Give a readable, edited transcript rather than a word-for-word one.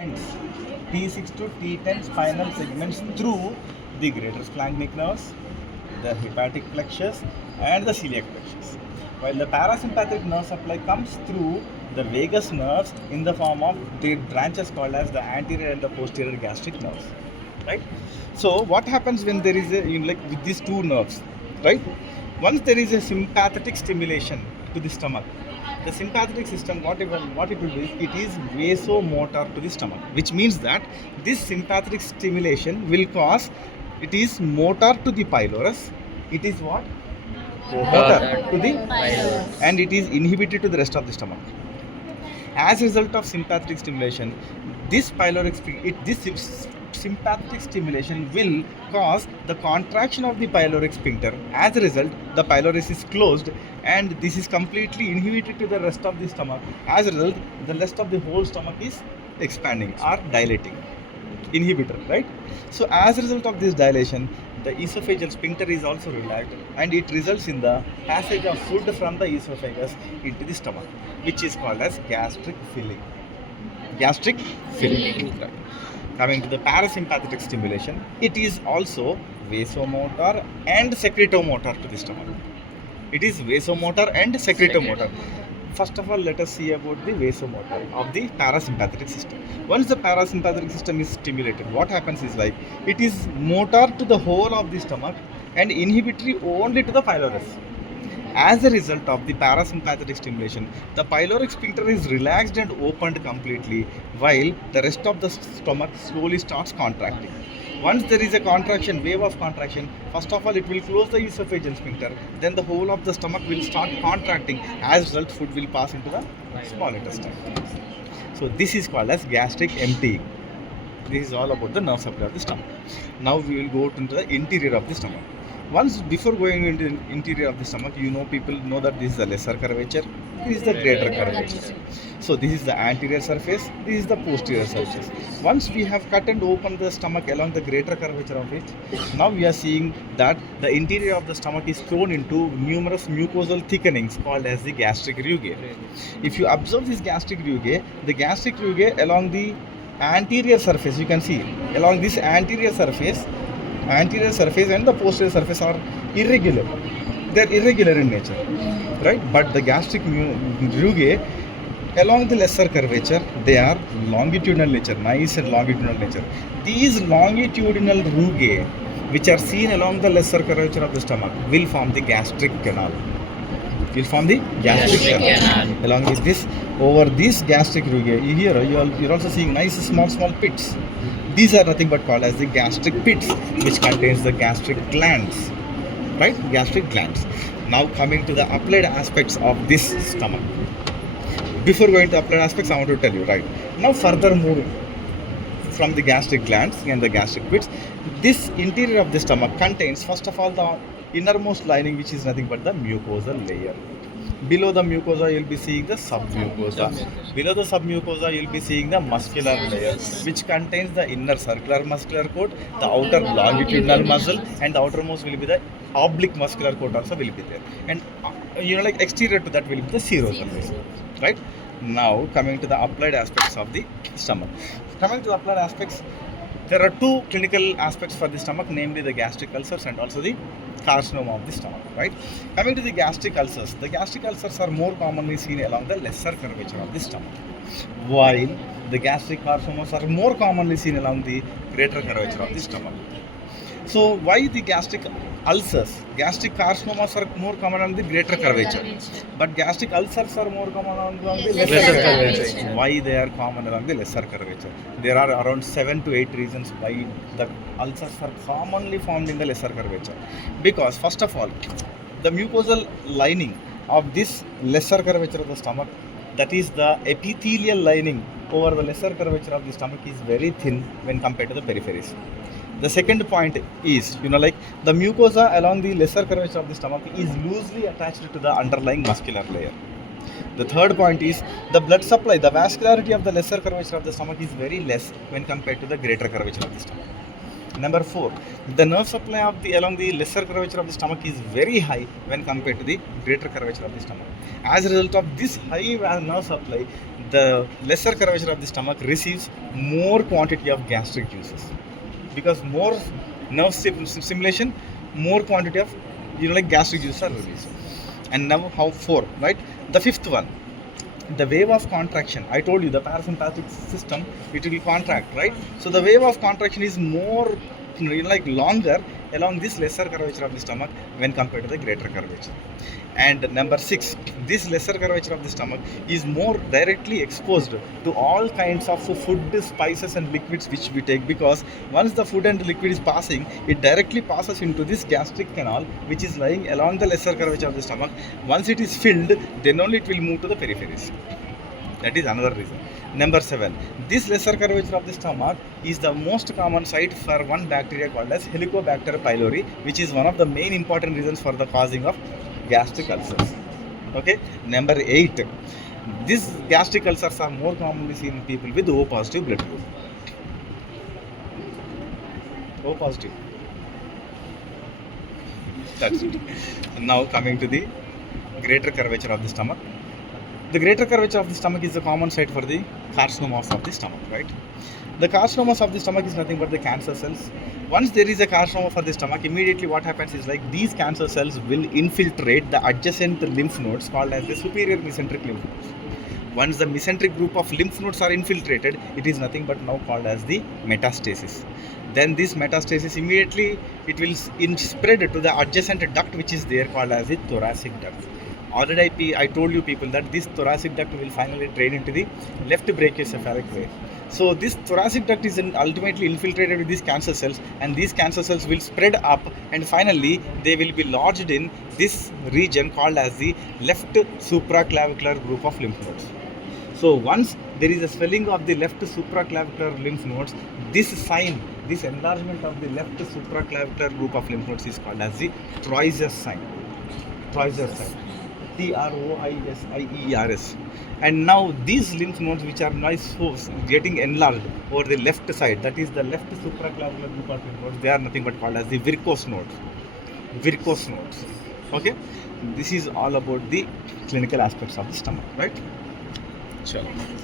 T6 to T10 spinal segments through the greater splanchnic nerves, the hepatic plexus, and the celiac plexus. While the parasympathetic nerve supply comes through the vagus nerves in the form of the branches called as the anterior and the posterior gastric nerves. Right? So what happens when there is a like with these two nerves, right? Once there is a sympathetic stimulation to the stomach, the sympathetic system, what it will do is it is vasomotor to the stomach, which means that this sympathetic stimulation will cause, it is motor to the pylorus, it is what? Motor to the pylorus, and it is inhibited to the rest of the stomach. As a result of sympathetic stimulation, this sympathetic stimulation will cause the contraction of the pyloric sphincter. As a result, the pylorus is closed and this is completely inhibited to the rest of the stomach. As a result, the rest of the whole stomach is expanding or dilating. Inhibitor, right? So as a result of this dilation, the esophageal sphincter is also relaxed and it results in the passage of food from the esophagus into the stomach, which is called as gastric filling. Gastric filling. Right. Coming to the parasympathetic stimulation, it is also vasomotor and secretomotor to the stomach. It is vasomotor and secretomotor. First of all, let us see about the vasomotor of the parasympathetic system. Once the parasympathetic system is stimulated, what happens is like it is motor to the whole of the stomach and inhibitory only to the pylorus. As a result of the parasympathetic stimulation, the pyloric sphincter is relaxed and opened completely, while the rest of the stomach slowly starts contracting. Once there is a contraction, wave of contraction, first of all it will close the esophageal sphincter, then the whole of the stomach will start contracting. As a result, food will pass into the small intestine. So this is called as gastric emptying. This is all about the nerve supply of the stomach. Now we will go into the interior of the stomach. Once before going into the interior of the stomach, people know that this is the lesser curvature, this is the greater curvature. So this is the anterior surface, this is the posterior surface. Once we have cut and opened the stomach along the greater curvature of it, now we are seeing that the interior of the stomach is thrown into numerous mucosal thickenings called as the gastric rugae. If you observe this gastric rugae, the gastric rugae along the anterior surface, you can see along this anterior surface and the posterior surface are irregular. They are irregular in nature, right? But the gastric rugae along the lesser curvature, they are longitudinal nature, nice and longitudinal nature. These longitudinal rugae, which are seen along the lesser curvature of the stomach, will form the gastric canal. Along with this, over this gastric rugae, here you're also seeing nice small pits. These are nothing but called as the gastric pits, which contains the gastric glands, right? Gastric glands. Now coming to the applied aspects of this stomach. Before going to applied aspects, I want to tell you, right? Now further moving from the gastric glands and the gastric pits, this interior of the stomach contains, first of all, the innermost lining, which is nothing but the mucosal layer. Below the mucosa, you will be seeing the submucosa. Below the submucosa, you will be seeing the muscular layer, which contains the inner circular muscular coat, the outer longitudinal muscle, and the outermost will be the oblique muscular coat also will be there. And like exterior to that will be the serosurface, right? Now coming to the applied aspects of the stomach. Coming to the applied aspects, there are two clinical aspects for the stomach, namely the gastric ulcers and also the carcinoma of the stomach, right? Coming to the gastric ulcers are more commonly seen along the lesser curvature of the stomach, while the gastric carcinomas are more commonly seen along the greater curvature of the stomach. So why the gastric ulcers? Gastric carcinomas are more common on the greater curvature, but gastric ulcers are more common on the lesser curvature. Why they are common along the lesser curvature? There are around 7 to 8 reasons why the ulcers are commonly formed in the lesser curvature. Because first of all, the mucosal lining of this lesser curvature of the stomach, that is the epithelial lining over the lesser curvature of the stomach, is very thin when compared to the peripheries. The second point is, like the mucosa along the lesser curvature of the stomach is loosely attached to the underlying muscular layer. The third point is the blood supply, the vascularity of the lesser curvature of the stomach is very less when compared to the greater curvature of the stomach. Number 4, the nerve supply along the lesser curvature of the stomach is very high when compared to the greater curvature of the stomach. As a result of this high nerve supply, the lesser curvature of the stomach receives more quantity of gastric juices, because more nerve stimulation, more quantity of like gastric juices are released. And now how four, right? The fifth one, the wave of contraction. I told you the parasympathetic system, it will contract, right? So the wave of contraction is more like longer along this lesser curvature of the stomach when compared to the greater curvature. And number six, this lesser curvature of the stomach is more directly exposed to all kinds of food, spices and liquids which we take, because once the food and liquid is passing, it directly passes into this gastric canal which is lying along the lesser curvature of the stomach. Once it is filled, then only it will move to the peripheries. That is another reason. Number seven, this lesser curvature of the stomach is the most common site for one bacteria called as Helicobacter pylori, which is one of the main important reasons for the causing of gastric ulcers. Okay. Number eight, these gastric ulcers are more commonly seen in people with O positive blood group. O positive. That's it. Now coming to the greater curvature of the stomach. The greater curvature of the stomach is the common site for the carcinomas of the stomach, right? The carcinomas of the stomach is nothing but the cancer cells. Once there is a carcinoma for the stomach, immediately what happens is like these cancer cells will infiltrate the adjacent lymph nodes called as the superior mesenteric lymph nodes. Once the mesenteric group of lymph nodes are infiltrated, it is nothing but now called as the metastasis. Then this metastasis immediately it will spread to the adjacent duct which is there called as the thoracic duct. Already I told you people that this thoracic duct will finally drain into the left brachiocephalic vein. So this thoracic duct is ultimately infiltrated with these cancer cells, and these cancer cells will spread up and finally they will be lodged in this region called as the left supraclavicular group of lymph nodes. So once there is a swelling of the left supraclavicular lymph nodes, this sign, this enlargement of the left supraclavicular group of lymph nodes is called as the Troiser's sign. Troiser's sign. Troiseers. And now these lymph nodes which are now getting enlarged over the left side, that is the left supraclavicular group of lymph nodes, they are nothing but called as the Virchow nodes. Virchow nodes. Okay, this is all about the clinical aspects of the stomach, right? Sure.